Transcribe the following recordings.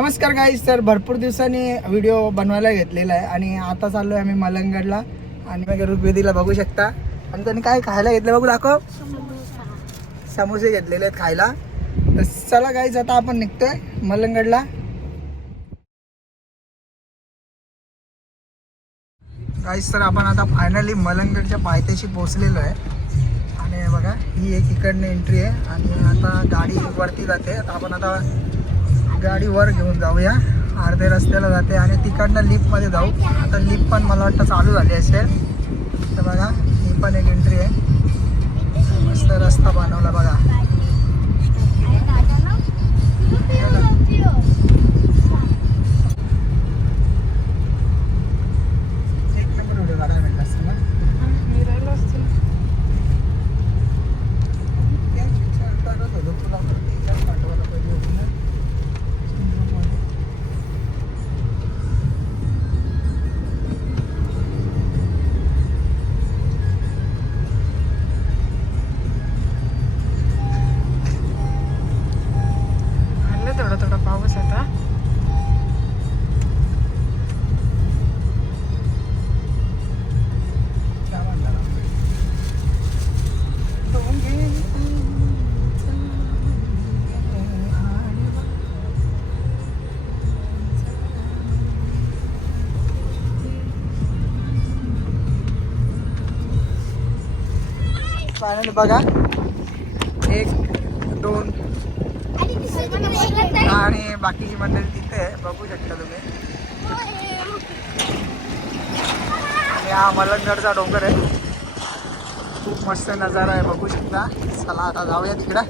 नमस्कार guys sir भरपूर दिवसांनी व्हिडिओ बनवायला घेतलेला आहे आणि आता चाललो आहे आम्ही मलंगडला. आणि मग ऋग्वेदीला बघू शकता. आणि त्यांनी काय खायला घेतलं बघू दाखव. समोसे घेतलेले आहेत खायला. तर चला गाईज आता आपण निघतोय मलंगडला. गाईज सर आपण आता फायनली मलंगडच्या पायथ्याशी पोहोचलेलो आहे. आणि बघा ही एक इकडनं एंट्री आहे. आणि आता गाडी वरती जाते. आता आपण आता गाडी वर घेऊन जाऊया. अर्धे रस्त्याला जाते आणि तिकडनं लिफ्टमध्ये जाऊ. आता लिफ्ट पण मला वाटतं चालू झाली असेल. तर बघा ही पण एक एंट्री आहे. मस्त रस्ता बनवला बघा. फायनली बघा. एक दोन. आणि बाकीची मंडळी तिथे आहे बघू शकता तुम्ही. हा मलंगडचा डोंगर आहे. खूप मस्त नजारा आहे बघू शकता. चला आता जाऊया तिकडं.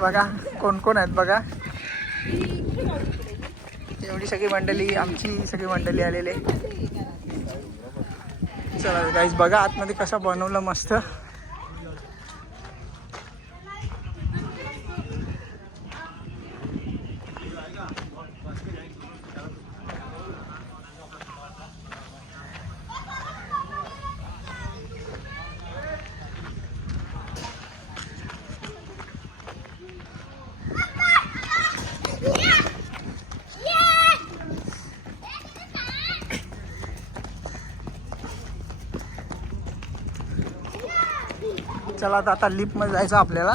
बघा कोण कोण आहेत बघा. एवढी सगळी मंडळी आमची सगळी मंडळी आलेली आहे. चला गाईज बघा आतमध्ये कसं बनवलं मस्त. चला आता आता लिफ्टमध्ये जायचं आपल्याला.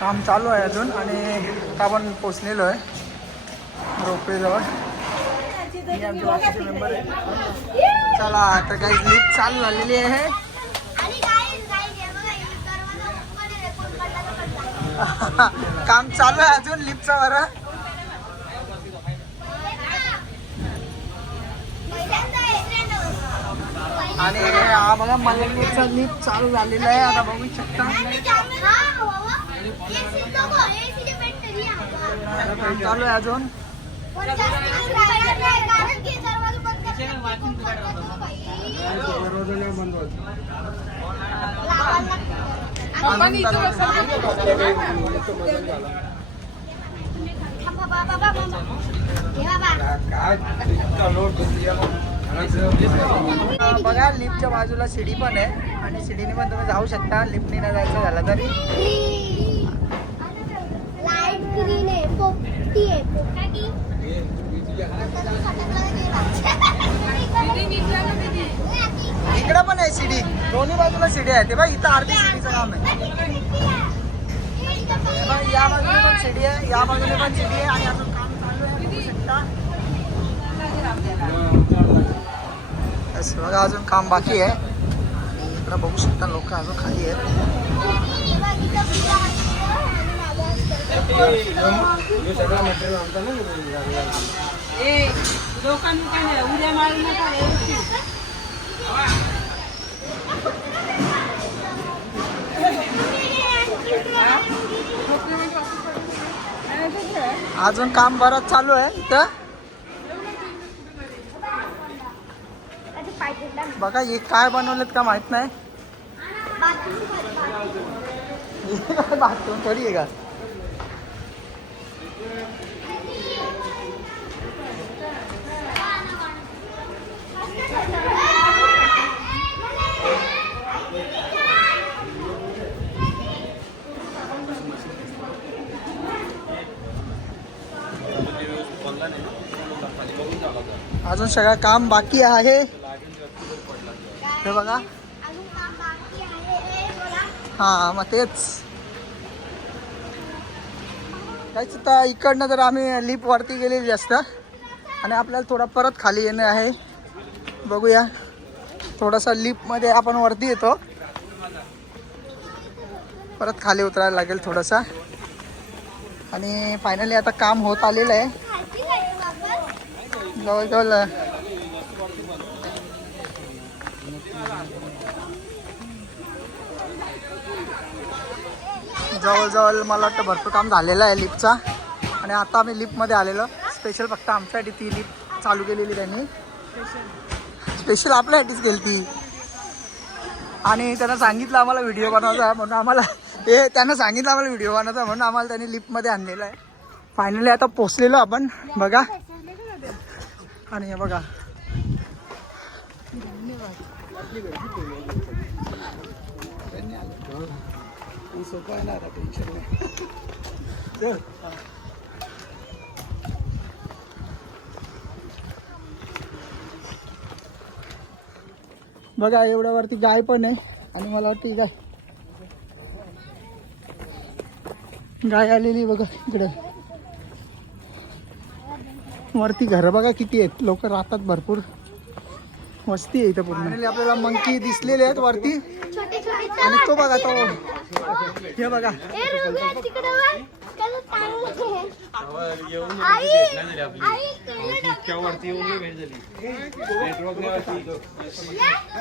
काम चालू आहे अजून आणि आता आपण पोचलेलो आहे रोपवेजवळ. आमचे बाकीचे मेंबर आहे. चला आता काही लिफ्ट चालू झालेली आहे. काम चालू आहे अजून लिफ्टचं बरं. आणि हा बघा मलंगीचा लिफ्ट चालू झालेला आहे. आता बघू शकता. चालू आहे अजून. बघा लिफ्टच्या बाजूला शिडी पण आहे आणि शिडीने पण तुम्ही जाऊ शकता. लिफ्टने न जायचं झालं तरी. लाइट ग्रीन आहे पोपटी आहे. पोपटी इकडं पण आहे शिडी. दोन्ही बाजूला शिडी आहे. ते बघ इथं अर्धी शिडीचं काम आहे. या बाजूने पण शिडी आहे या बाजूने पण शिडी आहे आणि अजून काम चालू आहे बघू शकता. बघा अजून काम बाकी आहे. आणि इकडं बघू शकता लोक अजून खाली आहेत. हे उद्या अजून काम बरंच चालू आहे इथं. बघा हे काय बनवलेत का माहीत नाही? बाथरूम थोडी आहे का? अजून सगळं काम बाकी आहे. हे बघा. हां हा मग तेच. काहीच आता इकडनं तर आम्ही लिप वरती गेलेली जास्त आणि आपल्याला थोडा परत खाली येणं आहे. बघूया. थोडासा लिपमध्ये आपण वरती येतो. परत खाली उतरायला लागेल थोडासा. आणि फायनली आता काम होत आलेलं आहे. जवळजवळ जवळजवळ मला वाटतं भरपूर काम झालेलं आहे लिफ्टचा. आणि आता आम्ही लिफ्टमध्ये आलेलो. स्पेशल फक्त आमच्यासाठी ती लिफ्ट चालू केलेली त्यांनी. स्पेशल आपल्यासाठीच केली ती आणि त्यांना सांगितलं आम्हाला व्हिडिओ बनवायचा म्हणून आम्हाला हे त्यांना सांगितलं आम्हाला व्हिडिओ बनवायचा म्हणून आम्हाला त्यांनी लिफ्टमध्ये आणलेलं आहे. फायनली आता पोचलेलो आपण. बघा. आणि हे बघा. बघा एवढ्यावरती गाय पण आहे आणि मला वाटते गाय. गाय आलेली बघा इकडे. वरती घरं बघा किती आहेत. लोक राहतात भरपूर. वस्ती आहे इथं पूर्ण. आपल्याला मंकी दिसलेले आहेत वरती. छोटे छोटे आणि तो बघा तो. हे बघा.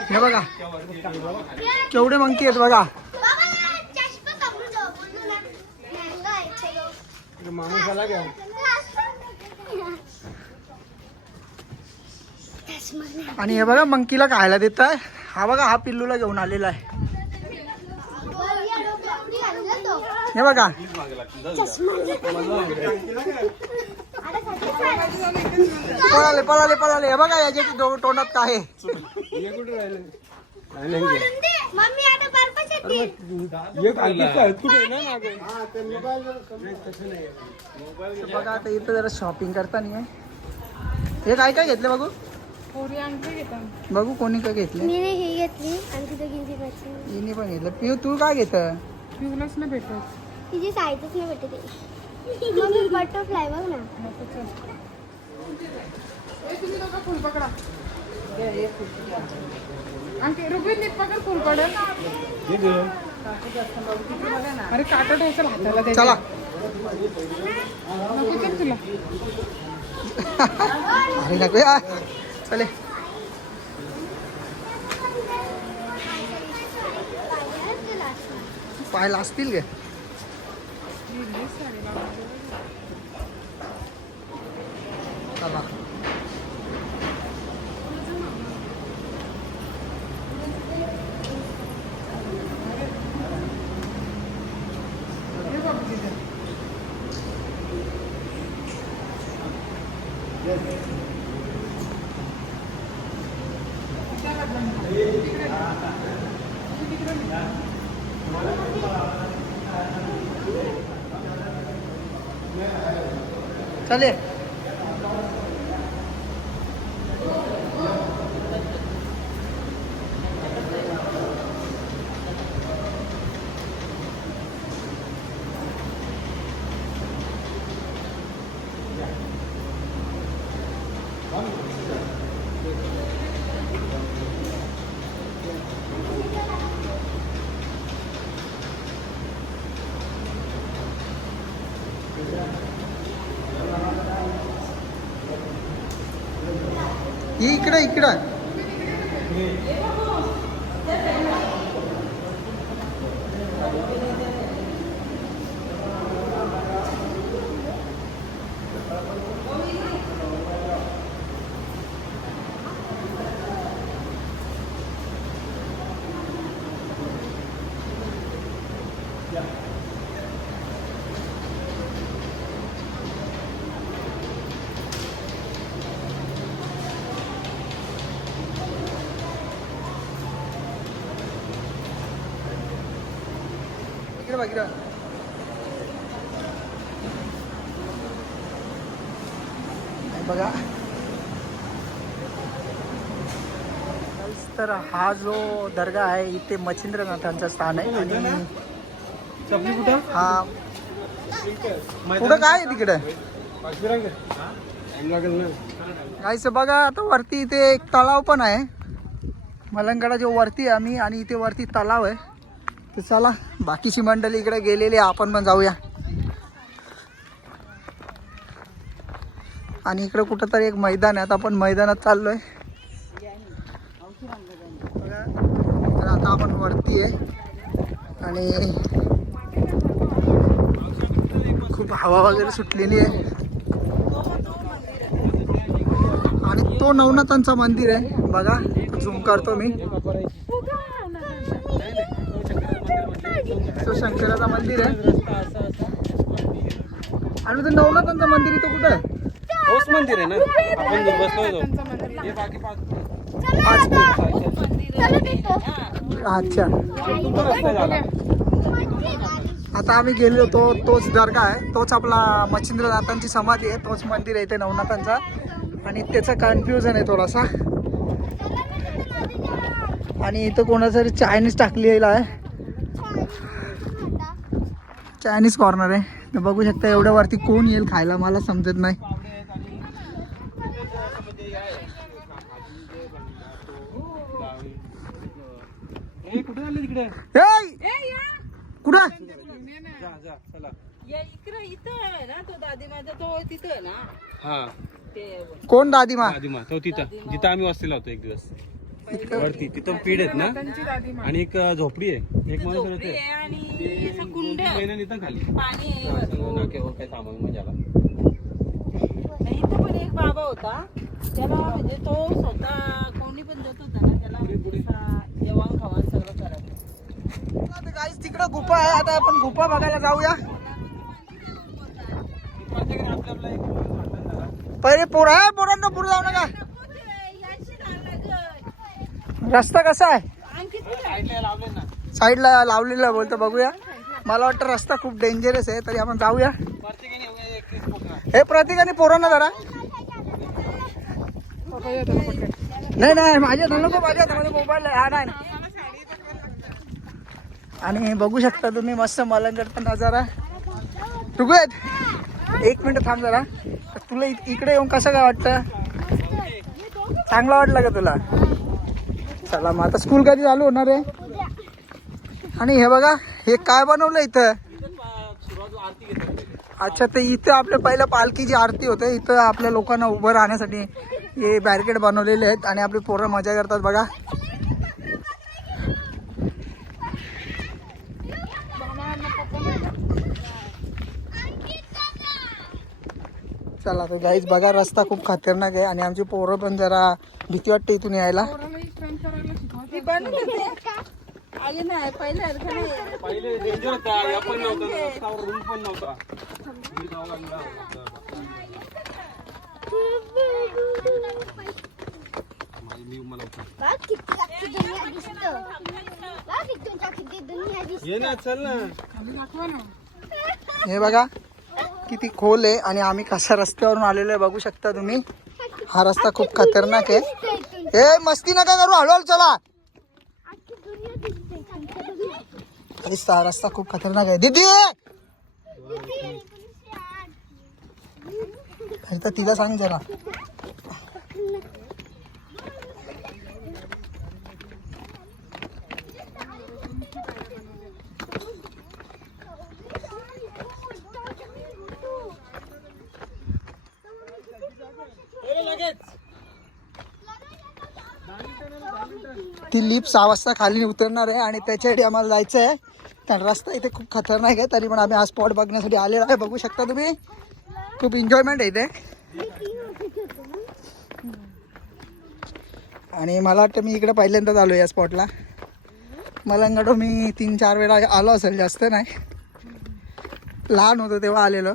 हे बघा. केवढे मंकी आहेत बघा. माणूस आला घ्या चष्मा नाही. आणि हे बघा मंकीला खायला देत आहे हा बघा हा पिल्लूला घेऊन आलेला आहे. हे बघा. पळाले पळाले पळाले. हे बघा याच्या तोंडात काय आहे. बघा आता इथं जरा शॉपिंग करताना आहे. हे काय काय घेतलं बघू? पोरी घेतात बघू कोणी काय घेतले. मी हे घेतली आणि तिथं गिंजी पाहिजे हिने पण घेतलं. पिऊ तू काय घेत? पिऊलाच नाही भेटत. तिची साईजच नाही भेटत. मम्मी बटरफ्लाय बघ ना. ए तुम्ही दोघं फुल पकडा अंकी रुबी नीट पकड फुल पडेल अरे काटा ठेवायचं हाताला त्याच्या. चला. नको तर तुला. अरे नको. चले. पाहायला असतील गे. चला. चले बघ. तर हा जो दर्गा आहे इथे मच्छिंद्रनाथांचं स्थान आहे. आणि कुठं? हा. पुढं काय तिकडं? काहीच बघा आता वरती इथे एक तलाव पण आहे. मलंगडाच्या वरती आहे आम्ही आणि इथे वरती तलाव आहे. तर चला बाकीची मंडळी इकडे गेलेली आहे आपण पण जाऊया. आणि इकडे कुठंतरी एक मैदान आहे आता आपण मैदानात चाललोय. आहे तर आता आपण वरती आहे. आणि खूप हवा वगैरे सुटलेली आहे. आणि तो नवनाथांचा मंदिर आहे. बघा झूम करतो मी तो शंकराचा मंदिर आहे. आणि तो नवनाथांचं मंदिर इथं कुठं आहे? मंदिर आहे ना? आपण दूर बसलो होतो. हे बाकी पाच चला तिथं. अच्छा. रस्ता झाला आता आम्ही गेलो होतो तोच दर्गा आहे. तोच आपला मच्छिंद्रनाथांची समाधी आहे. तोच मंदिर आहे इथे नवनाथांचा. आणि त्याचं कन्फ्युजन आहे थोडासा. आणि इथं कोणाचं तरी चायनीज टाकलेलं आहे. चायनीज कॉर्नर आहे. तर बघू शकता एवढ्या वरती कोण येईल खायला मला समजत नाही. कुठे झाले तिकडे? ए! कुठं? जा जा चला. या इकडं इथं आहे ना तो दादी माझा तो तिथं आहे ना. हा. ते कोण दादीमा? आदिमा तो तिथं. जिथं आम्ही वस्तीला होतो एक दिवस. वरती तिथं पीड आहेत ना? आणि एक झोपडी आहे. एक माणूस झोपडी होते आहे आणि असं कुंड महिन्यात तिथं खाली. पाणी आहे संग नाक्यावर काय सामान म्हणजे आला आणि इथं पण एक बाबा होता. त्याला म्हणजे तो स्वतः कोणी पण देत होता ना त्याला जेवण खावण सगळं करायचं. गाईस तिकडं गुफा आहे. आता आपण गुफा बघायला जाऊया. पहिले पोर आहे पोरांना पुढे जाऊ नका. रस्ता कसा आहे? साईडला लावलेला बोलतो बघूया. मला वाटतं रस्ता खूप डेंजरस आहे तरी आपण जाऊया. हे प्रत्येकाने पोरांना जरा. नाही नाही माझ्या नको माझ्या मोबाईल आहे हा नाही आणि बघू शकता तुम्ही मस्त मलंगडचा नजारा. रुगवेत एक मिनिट थांब जरा. तुला इकडे येऊन कसं काय वाटतं? चांगलं वाटलं का तुला? चला मग आता स्कूल कधी चालू होणार आहे? आणि हे बघा हे काय बनवलं इथं? अच्छा तर इथं आपल्या पहिल्या पालखीची आरती होते इथं आपल्या लोकांना उभं राहण्यासाठी हे बॅरिकेड बनवलेले आहेत आणि आपली पोरं मजा करतात बघा. चला तर गाईज बघा रस्ता खूप खतरनाक आहे आणि आमची पोरं पण जरा भीती वाटते इथून यायला. हे बघा किती खोल आहे आणि आम्ही कशा रस्त्यावरून आलेलो आहे बघू शकता तुम्ही. हा रस्ता खूप खतरनाक आहे. ए हे मस्ती नका करू हळूहळू चला. हा अरे रस्ता खूप खतरनाक आहे. दीदी! तर तिला सांग जरा. ती लिप सहा वाजता खाली उतरणार आहे आणि त्याच्यासाठी आम्हाला जायचं आहे. कारण रस्ता इथे खूप खतरनाक आहे तरी पण आम्ही हा स्पॉट बघण्यासाठी आलेलो आहे. बघू शकता तुम्ही. खूप एन्जॉयमेंट आहे इथे. आणि मला वाटतं मी इकडे पहिल्यांदाच आलो या स्पॉटला मलंगडो मी तीन चार वेळा आलो असेल जास्त नाही. लहान होतो तेव्हा आलेलो.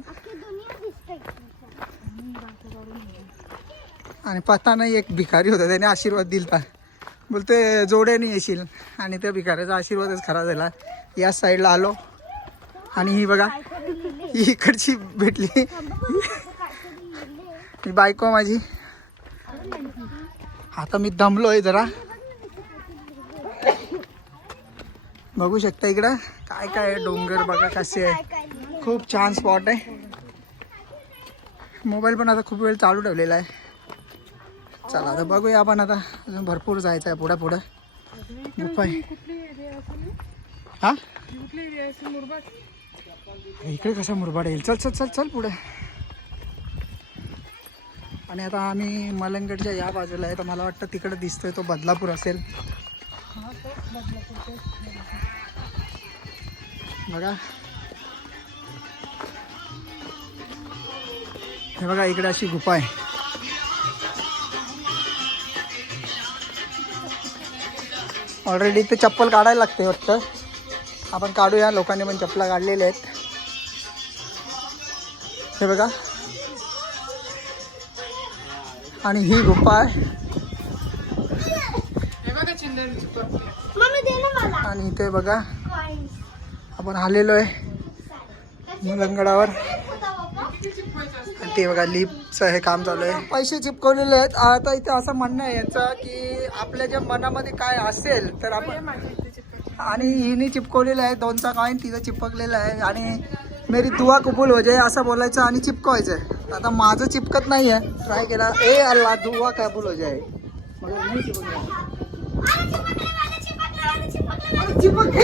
आणि पत्ता नाही एक भिकारी होता त्याने आशीर्वाद दिलता. बोलते जोड्याने येशील. आणि त्या भिकाऱ्याचा आशीर्वादच खरा झाला. या साईडला आलो. आणि ही बघा ही इकडची भेटली. ही बायको माझी. आता मी दमलोय जरा. बघू शकता इकडं? काय काय आहे, डोंगर बघा कसे आहे. खूप छान स्पॉट आहे. मोबाईल पण आता खूप वेळ चालू ठेवलेला आहे. चला आता बघूया आपण आता अजून भरपूर जायचं आहे पुढं पुढं. गुफा आहे हा? इकडे कसा मुरबाड येईल? चल चल चल चल पुढे. आणि आता आम्ही मलंगडच्या या बाजूला आहे तर मला वाटतं तिकडे दिसतोय तो बदलापूर असेल. बघा. हे बघा इकडे अशी गुफा आहे. ऑलरेडी ते चप्पल काढायला लागते वाटतं. आपण काढूया. लोकांनी पण चपला काढलेल्या आहेत. हे बघा. आणि ही गुफा आहे. हे आणि इथे बघा. आपण आलेलो आहे. मुलंगडावर. ते बघा लिफ्टचं हे काम चालू आहे. पैसे चिपकवलेले आहेत. आता इथे असं म्हणणं आहे यांचं की आपल्या ज्या मनामध्ये काय असेल तर आपण. आणि हिने चिपकवलेलं आहे दोनचा कॉईन तिथं चिपकलेलं आहे आणि मेरी दुआ कबूल हो जाए असं बोलायचं आणि चिपकवायचं आता माझं चिपकत नाही आहे ट्राय केला ए अल्ला दुआ कबूल हो. अरे चिपक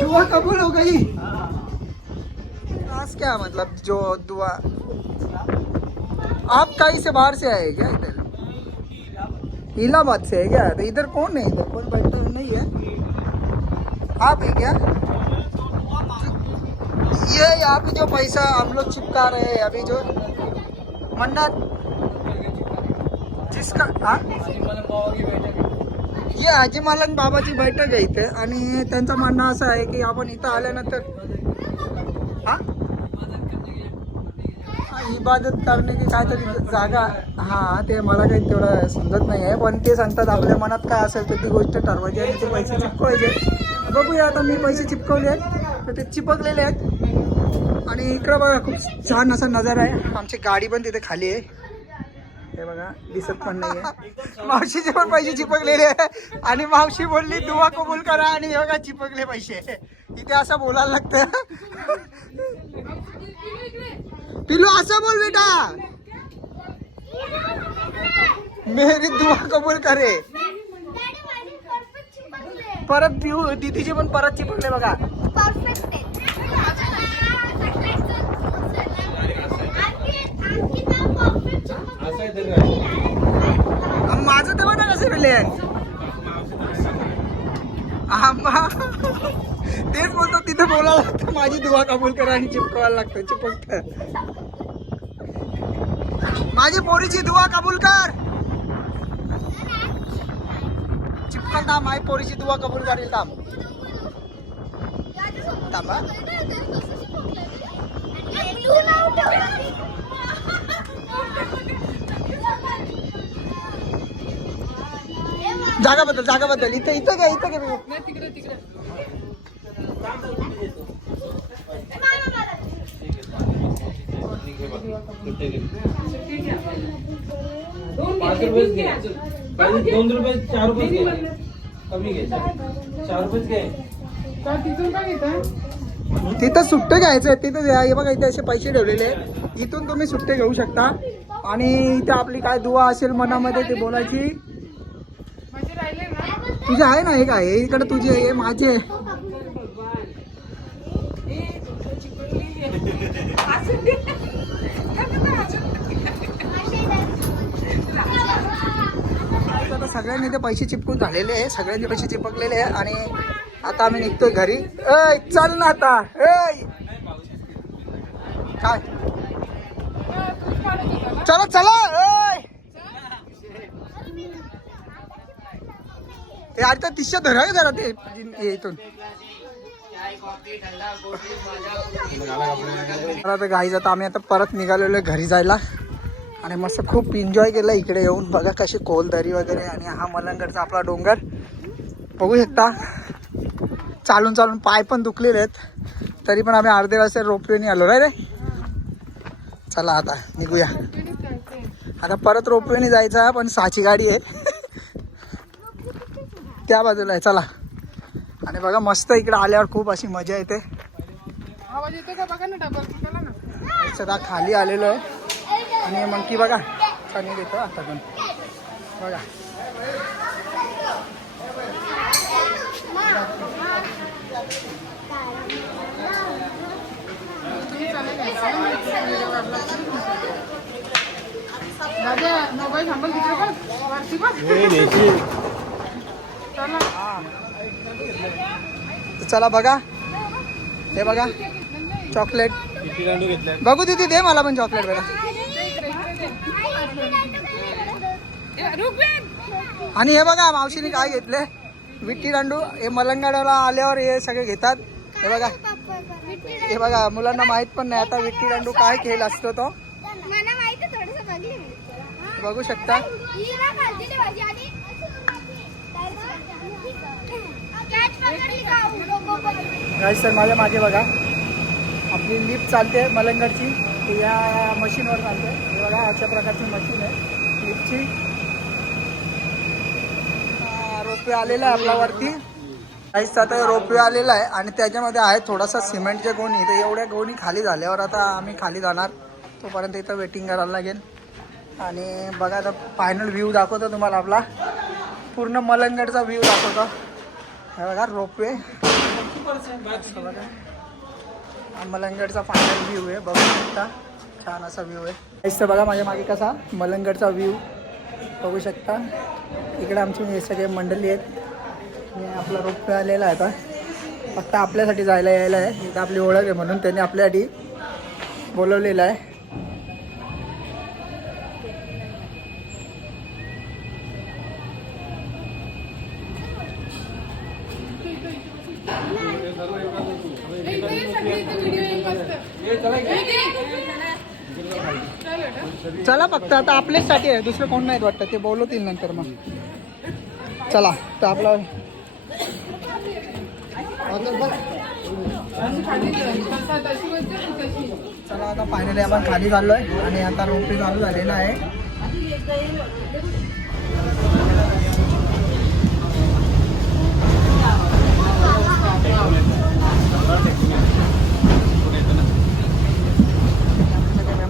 दुआ कबूल हो गई. आज क्या मतलब जो दुआ? आप कहीं से बाहर से आए क्या इधर? इलाहाबाद से है क्या? तो इधर कौन है? इधर कोई बैठा नहीं है। आप है क्या? ये यहाँ पे जो पैसा हम लोग चिपका रहे हैं अभी जो मन्नत जिसका हाँ? ये हाजी मालन बाबाची बैठक आहे इथे आणि त्यांचं म्हणणं असं आहे की आपण इथं आल्यानंतर हा? इबादत करण्याची काहीतरी जागा हां ते मला काही तेवढं समजत नाही आहे पण ते सांगतात आपल्या मनात काय असेल तर ती गोष्ट ठरवायची आणि ते पैसे चिपकवायचे बघूया आता मी पैसे चिपकवले आहेत तर ते चिपकलेले आहेत. आणि इकडं बघा खूप छान असा नजारा आहे. आमची गाडी पण तिथे खाली आहे. हे बघा दिसत पण नाही मावशीचे पण पैसे चिपकलेले आहे आणि मावशी बोलली दुवा कबूल करा. आणि हे बघा चिपकले पैसे. इथे असं बोलायला लागतं पिलू असं बोल बेटा. मेरी दुआ कबूल करे। परत पिऊ दीदीचे पण परत चिपकले बघा. माझं तर बघा कसे पेले आम्हा. तेच बोलतो तिथे बोलायला लागतं माझी दुवा कबूल करा आणि चिपकवायला लागतं चिपकत. माझी पोरीची दुवा कबूल कर. चिपकल थांब माझी पोरीची दुवा कबूल करेल थांब. जागा बदल जागा बदल इथं इथं काय इथं काय तिकडे तिकडे. पाच पाहिजे दोन रुपये चार रुपये घे कमी घे चार रुपयेच घे तिथं सुट्टे घ्यायचं आहे तिथं घ्या. हे बघा इथे असे पैसे ठेवलेले आहेत. इथून तुम्ही सुट्टे घेऊ शकता. आणि इथे आपली काय दुवा असेल मनामध्ये ते बोलायची. ना तुझे आहे ना हे काय? हे इकडे तुझे हे माझे सगळ्यांनी ते पैसे चिपकून झालेले आहे. सगळ्यांनी पैसे चिपकलेले आहे आणि आता आम्ही निघतोय घरी. ऐ चल ना आता. काय? चला चला. ऐ. ते आता तिसच्या धरावे जरा ते इथून. तर आता गाईज आता आम्ही आता परत निघालेलो आहे घरी जायला. आणि मस्त खूप एन्जॉय केलं इकडे येऊन. बघा कशी कोलदरी वगैरे आणि हा मलंगडचा आपला डोंगर. बघू शकता. चालून चालून पाय पण दुखलेले आहेत. तरी पण आम्ही अर्धे वाजता रोपवेने आलो. रे रे? चला आता निघूया. आता परत रोपवेने जायचं पण साची गाडी आहे. त्या बाजूला आहे. चला. आणि बघा मस्त इकडे आल्यावर खूप अशी मजा येते. सध्या खाली आलेलो आहे. आणि मंकी बघा. पाणी देतो आता पण बघा. दादा मोबाईल थांबल तिकडे पण. वरती पण. चला. बघा. हे बघा. चॉकलेट. बघू तिथे दे मला पण चॉकलेट बघा. आणि हे बघा मावशीने काय घेतले विट्टी दांडू हे मलंगाडाला आल्यावर हे सगळे घेतात. हे बघा. हे बघा मुलांना माहीत पण नाही आता विट्टी दांडू काय खेळ असतो तो. बघू शकता. ही राज सर माझ्या मागे बघा. आपली लिफ्ट चालते मलंगडची ती या मशीनवर चालते. हे बघा अशा प्रकारची मशीन आहे. लिफ्टची. रोपवे आलेला आहे आपला वरती काहीच आता रोपवे आलेला आहे आणि त्याच्यामध्ये आहे थोडासा सिमेंटच्या गोणी. तर एवढ्या गोणी खाली झाल्यावर आता आम्ही खाली जाणार. तोपर्यंत इथं वेटिंग करायला लागेल. आणि बघा आता फायनल व्ह्यू दाखवतो तुम्हाला आपला. पूर्ण मलंगडचा व्ह्यू दाखवतो. हे बघा रोपवे. असं मलंगडचा फायनल व्ह्यू आहे. बघू शकता. छान असा व्ह्यू आहे. काहीच बघा माझ्या मागे कसा मलंगडचा व्ह्यू बघू शकता. इकडे आमची सगळे मंडळी आहेत. आणि आपला रोप आलेला आहे आता. फक्त आपल्यासाठी जायला यायला आहे. इथं आपली ओळख आहे म्हणून त्यांनी आपल्यासाठी बोलवलेलं आहे. तर फक्त आता आपल्याचसाठी आहे. दुसरं कोण नाही वाटतं? ते बोलवतील नंतर मग. चला तर आपला चला आता फायनली आपण खाली चाललोय आणि आता रोपे चालू झालेला आहे.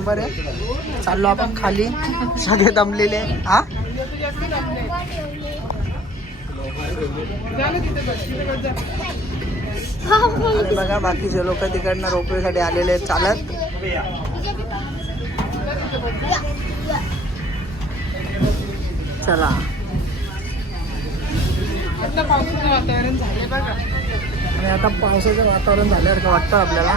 मेंबर आहे चाललो आपण खाली. सगळे दमलेले. हा. आणि बघा बाकीचे लोक तिकडनं रोपवेसाठी आलेले आहेत. चालत. चला. आता पावसाचं वातावरण झाले बघा. आणि आता पावसाचं वातावरण झाल्यासारखं वाटतं आपल्याला.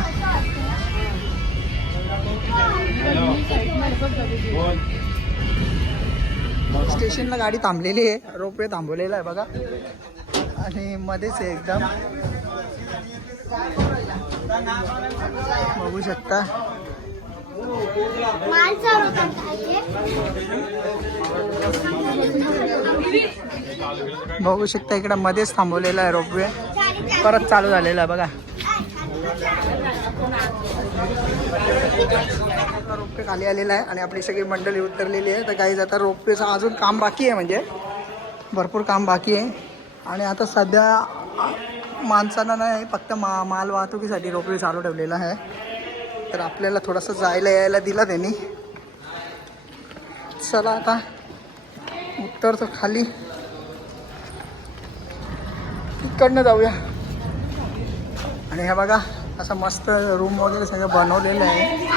स्टेशनला गाडी थांबलेली आहे. रोपवे थांबवलेला आहे बघा. आणि मध्येच आहे एकदम. बघू शकता. बघू शकता इकडं मध्येच थांबवलेला आहे रोपवे परत चालू झालेला आहे बघा. रोपवे खाली आलेला आहे आणि आपली सगळी मंडळी उतरलेली आहे. तर काही आता रोपवेचं अजून काम बाकी आहे म्हणजे. भरपूर काम बाकी आहे. आणि आता सध्या माणसानं माणसांना नाही फक्त मा माल वाहतुकीसाठी रोपवे चालू ठेवलेला आहे. तर आपल्याला थोडंसं जायला यायला दिला त्यांनी. चला आता उतरतो खाली. इकडनं जाऊया. आणि हे बघा असं मस्त रूम वगैरे सगळं बनवलेलं आहे.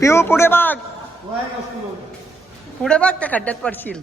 पिऊ पुढे बघ. पुढे बघ त्या खड्ड्यात पडशील.